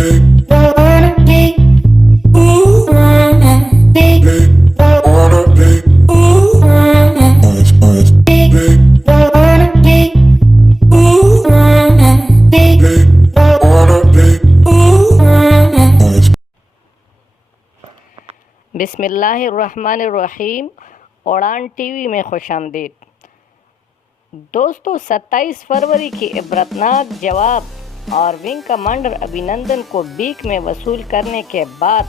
بسم اللہ الرحمن الرحیم۔ اڑان ٹی وی میں خوش آمدید۔ دوستو، 27 فروری کی عبرتناک جواب اور ونگ کمانڈر ابھینندن کو بیک میں وصول کرنے کے بعد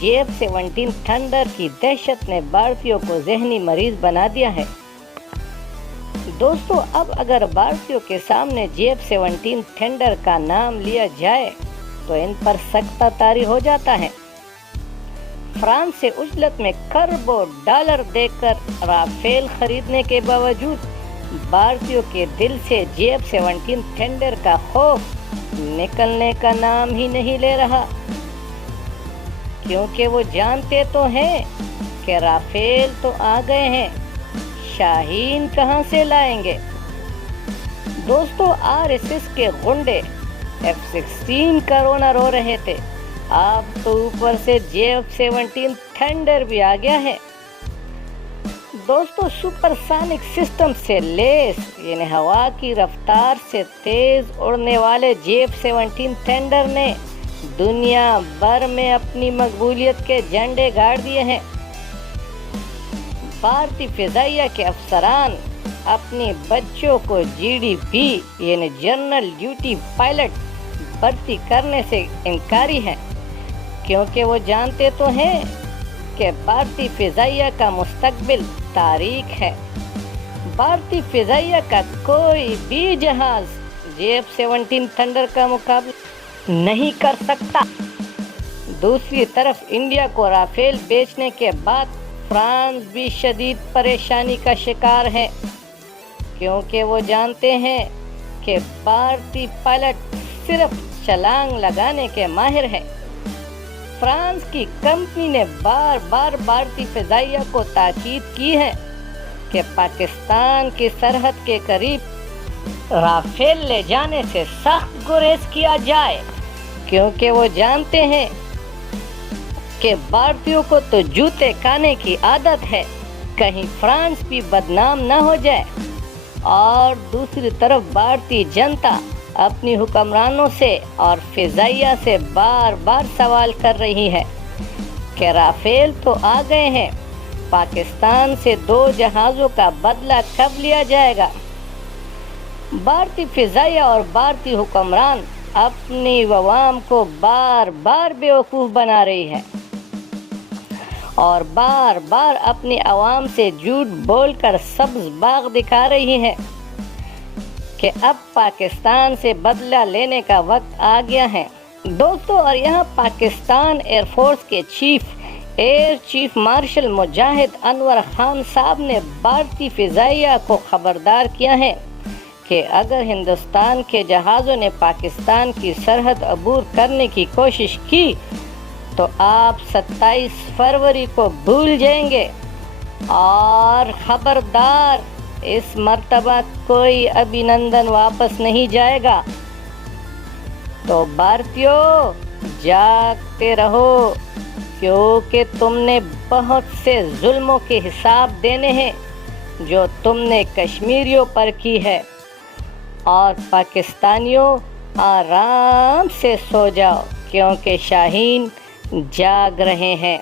JF-17 تھنڈر کی دہشت نے بھارتیوں کو ذہنی مریض بنا دیا ہے۔ دوستو، اب اگر بھارتیوں کے سامنے JF-17 تھنڈر کا نام لیا جائے تو ان پر سکتہ طاری ہو جاتا ہے۔ فرانس سے اجلت میں کروڑوں ڈالر دے کر رافیل خریدنے کے باوجود بھارتیوں کے دل سے JF-17 تھنڈر کا خوف نکلنے کا نام ہی نہیں لے رہا، کیونکہ وہ جانتے تو ہیں کہ رافیل تو آ گئے ہیں، شاہین کہاں سے لائیں گے۔ دوستو، RSS کے غنڈے F-16 کا رونا رو رہے تھے، اب تو اوپر سے JF-17 تھنڈر بھی آ گیا ہے۔ دوستو، سپر سانک سسٹم سے لیس یعنی ہوا کی رفتار سے تیز اڑنے والے JF-17 تھنڈر نے دنیا بھر میں اپنی مقبولیت کے جھنڈے گاڑ دیے ہیں۔ بھارتی فضائیہ کے افسران اپنی بچوں کو GDP یعنی جنرل ڈیوٹی پائلٹ بھرتی کرنے سے انکاری ہیں، کیونکہ وہ جانتے تو ہیں کہ بھارتی فضائیہ کا مستقبل تاریک ہے۔ بھارتی فضائیہ کا کوئی بھی جہاز JF-17 تھنڈر کا مقابلہ نہیں کر سکتا۔ دوسری طرف انڈیا کو رافیل بیچنے کے بعد فرانس بھی شدید پریشانی کا شکار ہے، کیونکہ وہ جانتے ہیں کہ بھارتی پائلٹ صرف چھلانگ لگانے کے ماہر ہیں۔ فرانس کی کمپنی نے بار بار بھارتی فضائیہ کو تاکید کی ہے کہ پاکستان کی سرحد کے قریب رافیل لے جانے سے سخت گریز کیا جائے، کیونکہ وہ جانتے ہیں کہ بھارتیوں کو تو جوتے کھانے کی عادت ہے، کہیں فرانس بھی بدنام نہ ہو جائے۔ اور دوسری طرف بھارتی جنتا اپنی حکمرانوں سے اور فضائیہ سے بار بار سوال کر رہی ہے کہ رافیل تو آ گئے ہیں، پاکستان سے 2 جہازوں کا بدلہ کب لیا جائے گا۔ بھارتی فضائیہ اور بھارتی حکمران اپنی عوام کو بار بار بیوقوف بنا رہی ہے اور بار بار اپنی عوام سے جھوٹ بول کر سبز باغ دکھا رہی ہے کہ اب پاکستان سے بدلہ لینے کا وقت آ گیا ہے۔ دوستو، اور یہاں پاکستان ایئر فورس کے ایئر چیف مارشل مجاہد انور خان صاحب نے بھارتی فضائیہ کو خبردار کیا ہے کہ اگر ہندوستان کے جہازوں نے پاکستان کی سرحد عبور کرنے کی کوشش کی تو آپ 27 فروری کو بھول جائیں گے، اور خبردار، اس مرتبہ کوئی ابھینندن واپس نہیں جائے گا۔ تو بھارتیوں، جاگتے رہو، کیونکہ تم نے بہت سے ظلموں کے حساب دینے ہیں جو تم نے کشمیریوں پر کی ہے۔ اور پاکستانیوں، آرام سے سو جاؤ، کیونکہ شاہین جاگ رہے ہیں۔